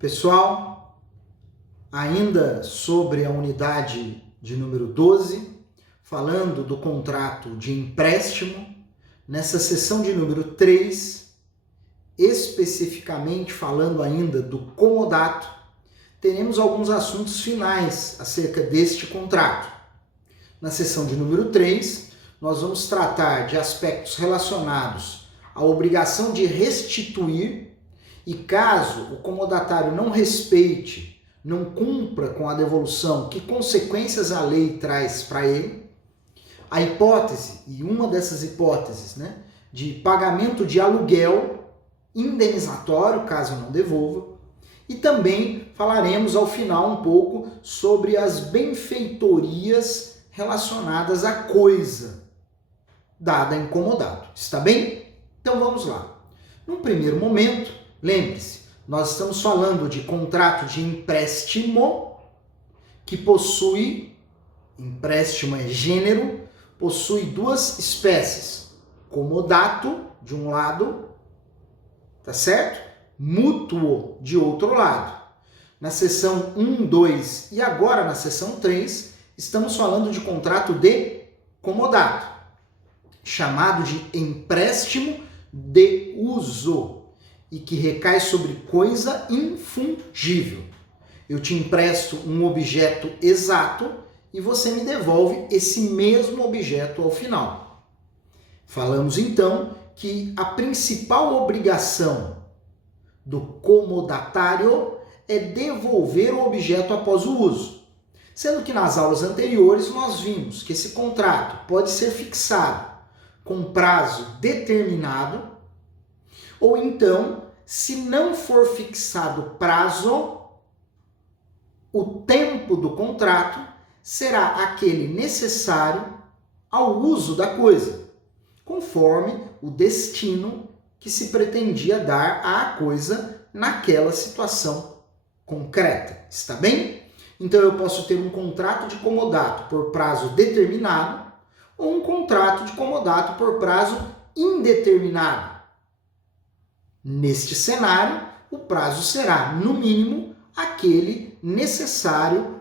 Pessoal, ainda sobre a unidade de número 12, falando do contrato de empréstimo, nessa seção de número 3, especificamente falando ainda do comodato, teremos alguns assuntos finais acerca deste contrato. Na seção de número 3, nós vamos tratar de aspectos relacionados à obrigação de restituir e caso o comodatário não respeite, não cumpra com a devolução, que consequências a lei traz para ele, a hipótese, e uma dessas hipóteses, de pagamento de aluguel indenizatório, caso não devolva, e também falaremos ao final um pouco sobre as benfeitorias relacionadas à coisa dada em comodato. Está bem? Então vamos lá. Num primeiro momento, lembre-se, nós estamos falando de contrato de empréstimo que possui, empréstimo é gênero, possui duas espécies, comodato de um lado, tá certo? Mútuo de outro lado. Na seção 1, 2 e agora na seção 3, estamos falando de contrato de comodato, chamado de empréstimo de uso e que recai sobre coisa infungível. Eu te empresto um objeto exato e você me devolve esse mesmo objeto ao final. Falamos então que a principal obrigação do comodatário é devolver o objeto após o uso. Sendo que nas aulas anteriores nós vimos que esse contrato pode ser fixado com prazo determinado ou então, se não for fixado prazo, o tempo do contrato será aquele necessário ao uso da coisa, conforme o destino que se pretendia dar à coisa naquela situação concreta. Está bem? Então eu posso ter um contrato de comodato por prazo determinado ou um contrato de comodato por prazo indeterminado. Neste cenário, o prazo será, no mínimo, aquele necessário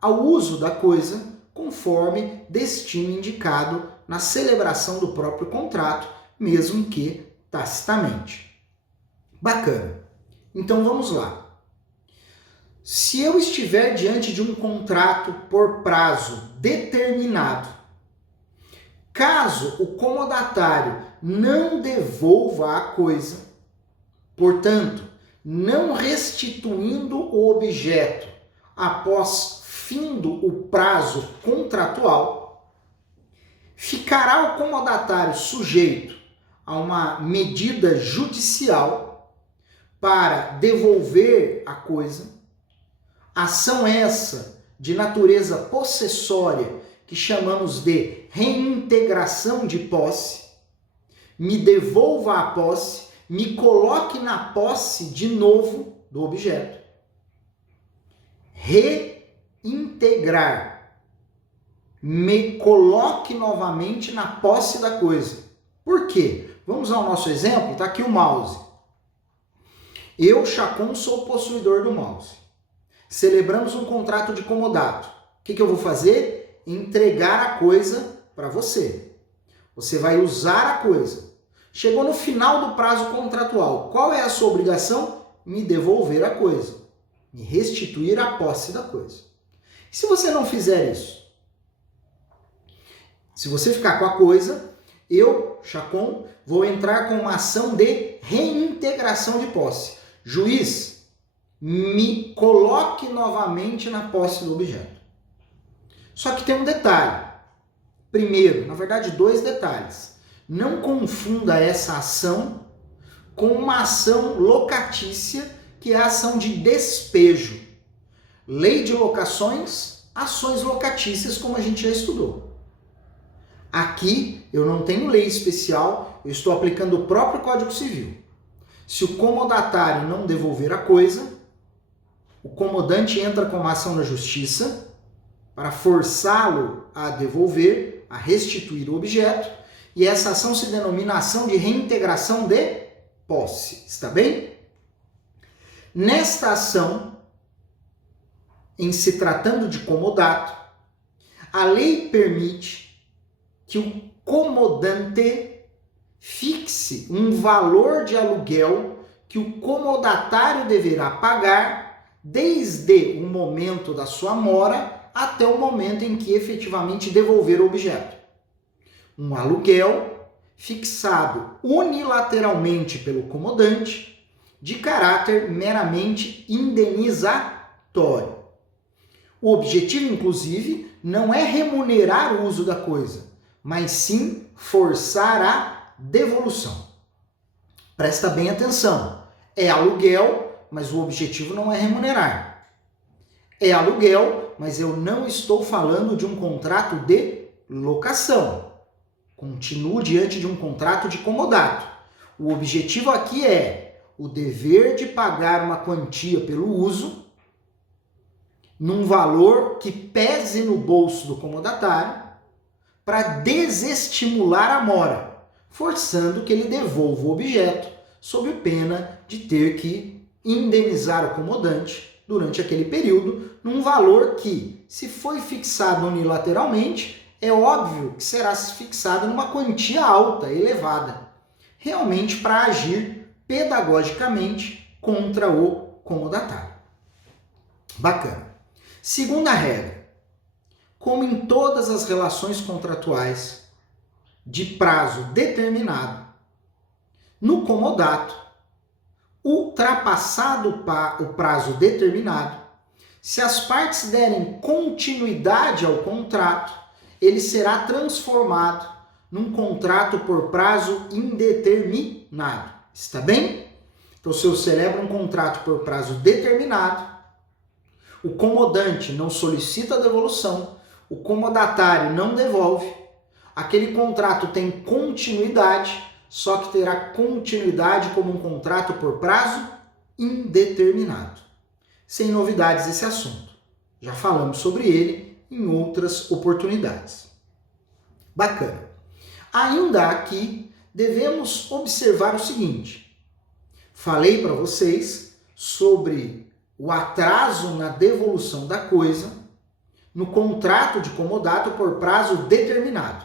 ao uso da coisa, conforme destino indicado na celebração do próprio contrato, mesmo que tacitamente. Bacana. Então vamos lá. Se eu estiver diante de um contrato por prazo determinado, caso o comodatário não devolva a coisa, portanto, não restituindo o objeto após findo o prazo contratual, ficará o comodatário sujeito a uma medida judicial para devolver a coisa, ação essa de natureza possessória que chamamos de reintegração de posse, me devolva a posse, me coloque na posse de novo do objeto. Reintegrar, me coloque novamente na posse da coisa. Por quê? Vamos ao nosso exemplo, está aqui o mouse. Eu, Chacon, sou o possuidor do mouse. Celebramos um contrato de comodato. O que eu vou fazer? Entregar a coisa para você. Você vai usar a coisa. Chegou no final do prazo contratual. Qual é a sua obrigação? Me devolver a coisa. Me restituir a posse da coisa. E se você não fizer isso? Se você ficar com a coisa, eu, Chacon, vou entrar com uma ação de reintegração de posse. Juiz, me coloque novamente na posse do objeto. Só que tem um detalhe. Primeiro, na verdade, dois detalhes. Não confunda essa ação com uma ação locatícia, que é a ação de despejo. Lei de locações, ações locatícias, como a gente já estudou. Aqui, eu não tenho lei especial, eu estou aplicando o próprio Código Civil. Se o comodatário não devolver a coisa, o comodante entra com uma ação na justiça para forçá-lo a devolver, a restituir o objeto, e essa ação se denomina ação de reintegração de posse. Está bem? Nesta ação, em se tratando de comodato, a lei permite que o comodante fixe um valor de aluguel que o comodatário deverá pagar desde o momento da sua mora até o momento em que efetivamente devolver o objeto. Um aluguel fixado unilateralmente pelo comodante, de caráter meramente indenizatório. O objetivo, inclusive, não é remunerar o uso da coisa, mas sim forçar a devolução. Presta bem atenção. É aluguel, mas o objetivo não é remunerar. É aluguel, mas eu não estou falando de um contrato de locação. Continuo diante de um contrato de comodato. O objetivo aqui é o dever de pagar uma quantia pelo uso num valor que pese no bolso do comodatário para desestimular a mora, forçando que ele devolva o objeto sob pena de ter que indenizar o comodante durante aquele período num valor que, se foi fixado unilateralmente, é óbvio que será fixado numa quantia alta, elevada, realmente para agir pedagogicamente contra o comodatário. Bacana. Segunda regra. Como em todas as relações contratuais de prazo determinado, no comodato, ultrapassado o prazo determinado, se as partes derem continuidade ao contrato, ele será transformado num contrato por prazo indeterminado. Está bem? Então, se eu celebro um contrato por prazo determinado, o comodante não solicita a devolução, o comodatário não devolve, aquele contrato tem continuidade, só que terá continuidade como um contrato por prazo indeterminado. Sem novidades esse assunto. Já falamos sobre ele em outras oportunidades. Bacana. Ainda aqui, devemos observar o seguinte. Falei para vocês sobre o atraso na devolução da coisa no contrato de comodato por prazo determinado.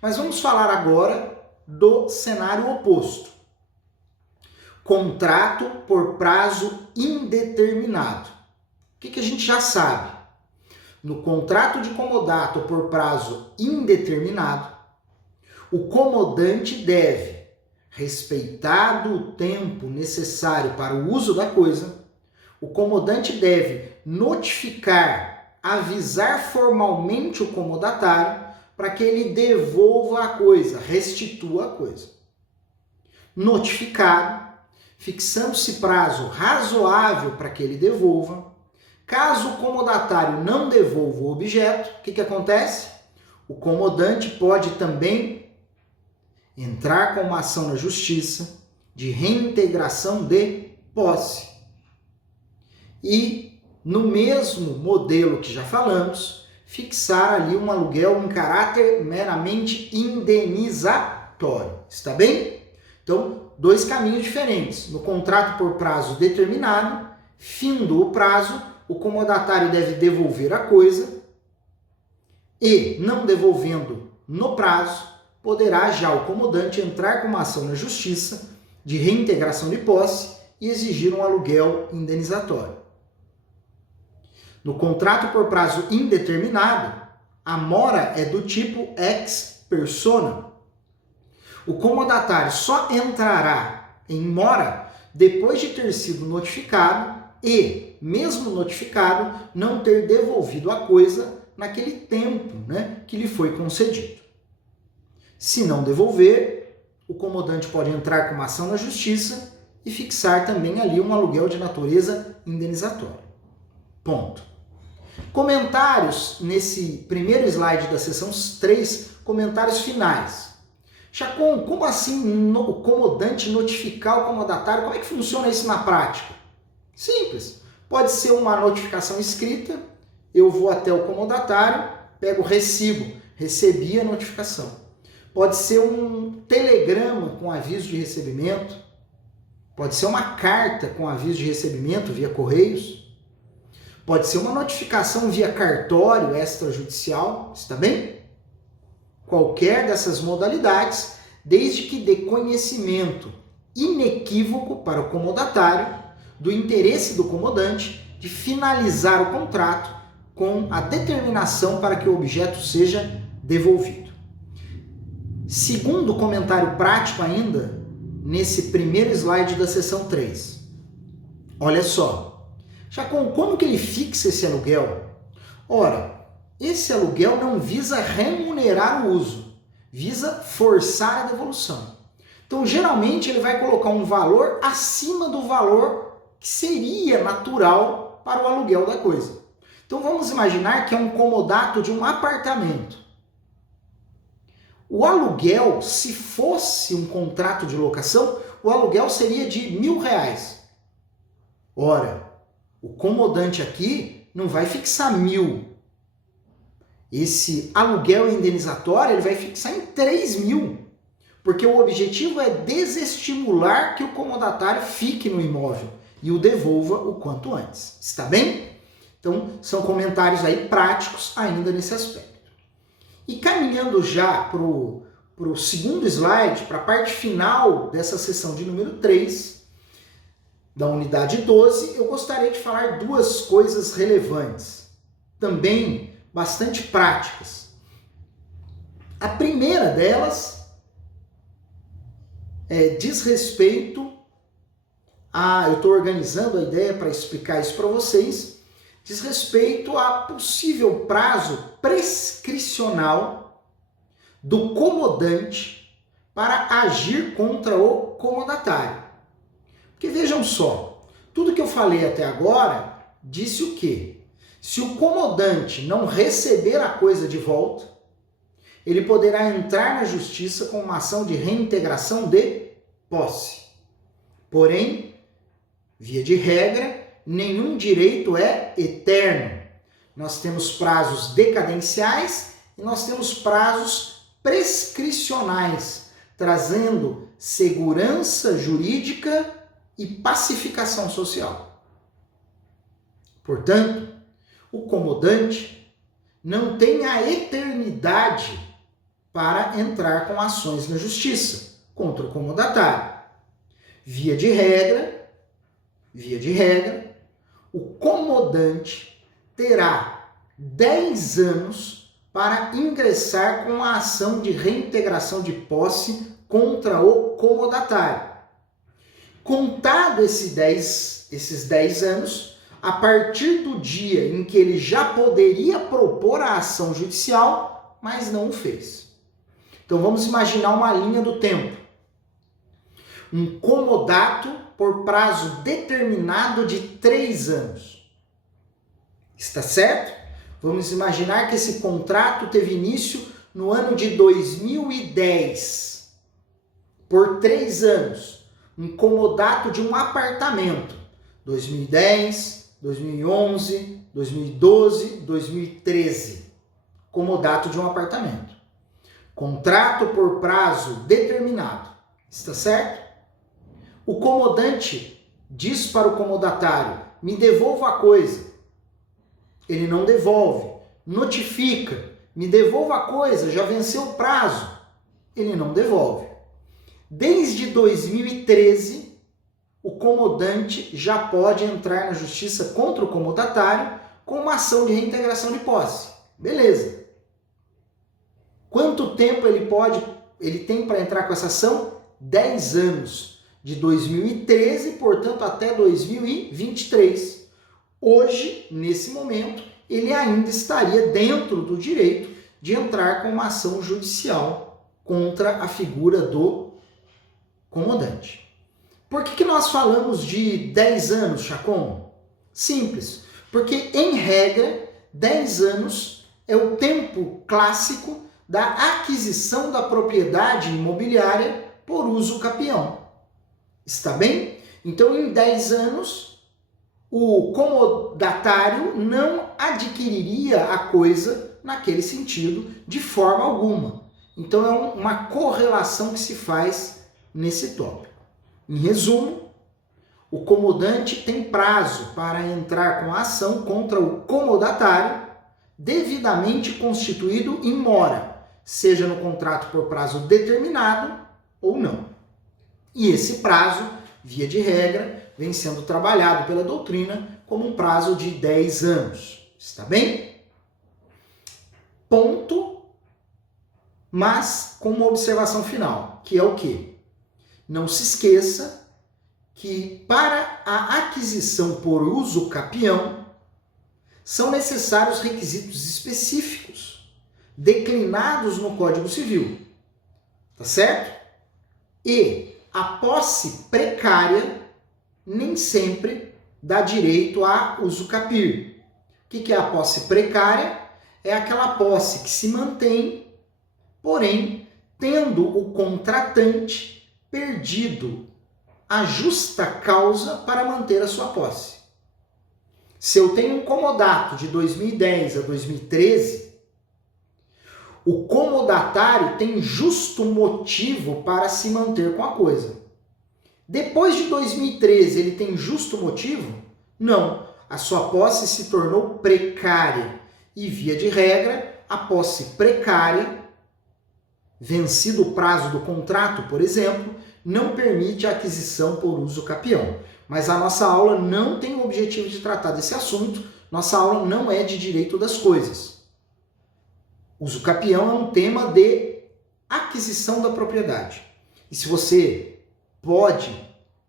Mas vamos falar agora do cenário oposto. Contrato por prazo indeterminado. O que a gente já sabe? No contrato de comodato por prazo indeterminado, o comodante deve, respeitado o tempo necessário para o uso da coisa, o comodante deve notificar, avisar formalmente o comodatário para que ele devolva a coisa, restitua a coisa. Notificado, fixando-se prazo razoável para que ele devolva. Caso o comodatário não devolva o objeto, o que acontece? O comodante pode também entrar com uma ação na justiça de reintegração de posse. E, no mesmo modelo que já falamos, fixar ali um aluguel em caráter meramente indenizatório. Está bem? Então, dois caminhos diferentes. No contrato por prazo determinado, findo o prazo, o comodatário deve devolver a coisa e, não devolvendo no prazo, poderá já o comodante entrar com uma ação na justiça de reintegração de posse e exigir um aluguel indenizatório. No contrato por prazo indeterminado, a mora é do tipo ex persona. O comodatário só entrará em mora depois de ter sido notificado e, mesmo notificado, não ter devolvido a coisa naquele tempo, que lhe foi concedido. Se não devolver, o comodante pode entrar com uma ação na justiça e fixar também ali um aluguel de natureza indenizatória. Ponto. Comentários nesse primeiro slide da seção 3, comentários finais. Chacon, como assim o comodante notificar o comodatário? Como é que funciona isso na prática? Simples. Pode ser uma notificação escrita, eu vou até o comodatário, pego o recibo, recebi a notificação. Pode ser um telegrama com aviso de recebimento. Pode ser uma carta com aviso de recebimento via correios. Pode ser uma notificação via cartório extrajudicial, está bem? Qualquer dessas modalidades, desde que dê conhecimento inequívoco para o comodatário do interesse do comodante de finalizar o contrato com a determinação para que o objeto seja devolvido. Segundo comentário prático ainda, nesse primeiro slide da seção 3. Olha só, Chacon, como que ele fixa esse aluguel? Ora, esse aluguel não visa remunerar o uso, visa forçar a devolução. Então, geralmente, ele vai colocar um valor acima do valor que seria natural para o aluguel da coisa. Então, vamos imaginar que é um comodato de um apartamento. O aluguel, se fosse um contrato de locação, o aluguel seria de R$1.000. Ora, o comodante aqui não vai fixar 1.000. Esse aluguel indenizatório ele vai fixar em 3.000, porque o objetivo é desestimular que o comodatário fique no imóvel e o devolva o quanto antes. Está bem? Então, são comentários aí práticos ainda nesse aspecto. E caminhando já para o segundo slide, para a parte final dessa sessão de número 3, da unidade 12, eu gostaria de falar duas coisas relevantes, também bastante práticas. A primeira delas diz respeito a... Eu estou organizando a ideia para explicar isso para vocês. Diz respeito a possível prazo prescricional do comodante para agir contra o comodatário. Porque vejam só, tudo que eu falei até agora disse o quê? Se o comodante não receber a coisa de volta, ele poderá entrar na justiça com uma ação de reintegração de posse. Porém, via de regra, nenhum direito é eterno. Nós temos prazos decadenciais e nós temos prazos prescricionais, trazendo segurança jurídica e pacificação social. Portanto, o comodante não tem a eternidade para entrar com ações na justiça contra o comodatário. Via de regra, o comodante terá 10 anos para ingressar com a ação de reintegração de posse contra o comodatário. Contado esses 10 anos, a partir do dia em que ele já poderia propor a ação judicial, mas não o fez. Então vamos imaginar uma linha do tempo. Um comodato por prazo determinado de 3 anos. Está certo? Vamos imaginar que esse contrato teve início no ano de 2010. Por 3 anos. Um comodato de um apartamento. 2010, 2011, 2012, 2013. Comodato de um apartamento. Contrato por prazo determinado. Está certo? O comodante diz para o comodatário, me devolva a coisa. Ele não devolve. Notifica, me devolva a coisa, já venceu o prazo. Ele não devolve. Desde 2013, o comodante já pode entrar na justiça contra o comodatário com uma ação de reintegração de posse. Beleza. Quanto tempo ele tem para entrar com essa ação? 10 anos. De 2013, portanto, até 2023. Hoje, nesse momento, ele ainda estaria dentro do direito de entrar com uma ação judicial contra a figura do comodante. Por que nós falamos de 10 anos, Chacon? Simples, porque, em regra, 10 anos é o tempo clássico da aquisição da propriedade imobiliária por uso capião. Está bem? Então, em 10 anos, o comodatário não adquiriria a coisa naquele sentido de forma alguma. Então, é uma correlação que se faz nesse tópico. Em resumo, o comodante tem prazo para entrar com a ação contra o comodatário devidamente constituído em mora, seja no contrato por prazo determinado ou não. E esse prazo, via de regra, vem sendo trabalhado pela doutrina como um prazo de 10 anos. Está bem? Ponto, mas com uma observação final, que é o quê? Não se esqueça que para a aquisição por uso capião são necessários requisitos específicos declinados no Código Civil, tá certo? E a posse precária nem sempre dá direito a usucapir. O que é a posse precária? É aquela posse que se mantém, porém, tendo o contratante perdido a justa causa para manter a sua posse. Se eu tenho um comodato de 2010 a 2013, o comodatário tem justo motivo para se manter com a coisa. Depois de 2013, ele tem justo motivo? Não. A sua posse se tornou precária. E, via de regra, a posse precária, vencido o prazo do contrato, por exemplo, não permite a aquisição por uso capião. Mas a nossa aula não tem o objetivo de tratar desse assunto. Nossa aula não é de direito das coisas. Uso capião é um tema de aquisição da propriedade. E se você pode,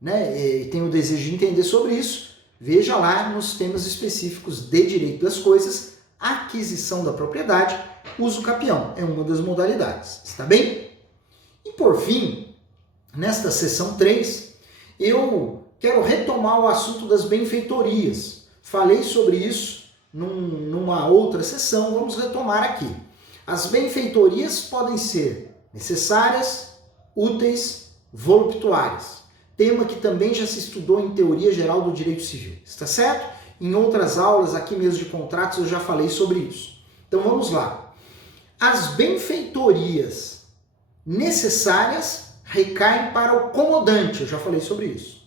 e tem o desejo de entender sobre isso, veja lá nos temas específicos de direito das coisas, aquisição da propriedade, uso capião. É uma das modalidades. Está bem? E por fim, nesta sessão 3, eu quero retomar o assunto das benfeitorias. Falei sobre isso numa outra sessão, vamos retomar aqui. As benfeitorias podem ser necessárias, úteis, voluptuárias. Tema que também já se estudou em Teoria Geral do Direito Civil. Está certo? Em outras aulas, aqui mesmo de contratos, eu já falei sobre isso. Então vamos lá. As benfeitorias necessárias recaem para o comodante, eu já falei sobre isso.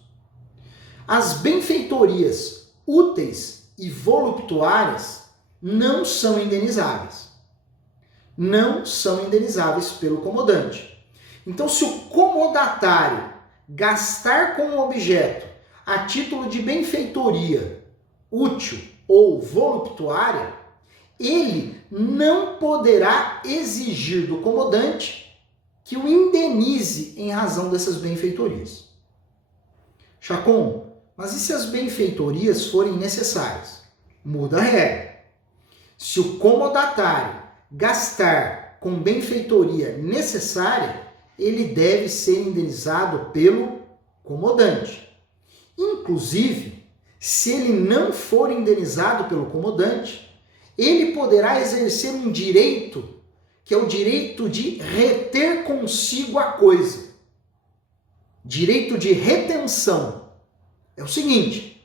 As benfeitorias úteis e voluptuárias não são indenizáveis. Não são indenizáveis pelo comodante. Então, se o comodatário gastar com o objeto a título de benfeitoria útil ou voluptuária, ele não poderá exigir do comodante que o indenize em razão dessas benfeitorias. Chacon, mas e se as benfeitorias forem necessárias? Muda a regra. Se o comodatário gastar com benfeitoria necessária, ele deve ser indenizado pelo comodante. Inclusive, se ele não for indenizado pelo comodante, ele poderá exercer um direito que é o direito de reter consigo a coisa. Direito de retenção. É o seguinte: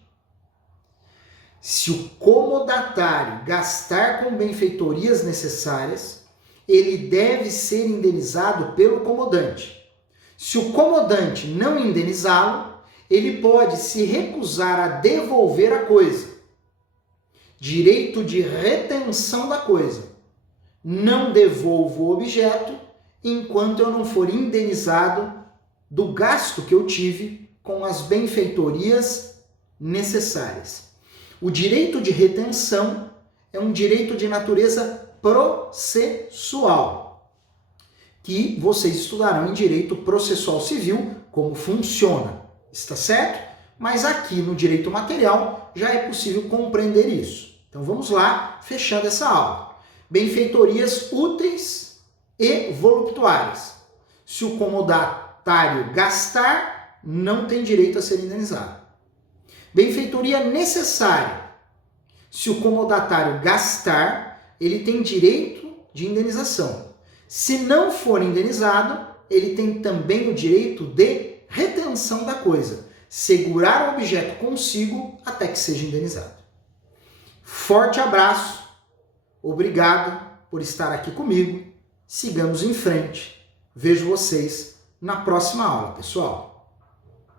se o comodatário gastar com benfeitorias necessárias, ele deve ser indenizado pelo comodante. Se o comodante não indenizá-lo, ele pode se recusar a devolver a coisa. Direito de retenção da coisa. Não devolvo o objeto enquanto eu não for indenizado do gasto que eu tive com as benfeitorias necessárias. O direito de retenção é um direito de natureza processual, que vocês estudarão em direito processual civil, como funciona, está certo? Mas aqui no direito material já é possível compreender isso. Então vamos lá, fechando essa aula. Benfeitorias úteis e voluptuárias. Se o comodatário gastar, não tem direito a ser indenizado. Benfeitoria necessária. Se o comodatário gastar, ele tem direito de indenização. Se não for indenizado, ele tem também o direito de retenção da coisa. Segurar o objeto consigo até que seja indenizado. Forte abraço. Obrigado por estar aqui comigo. Sigamos em frente. Vejo vocês na próxima aula, pessoal.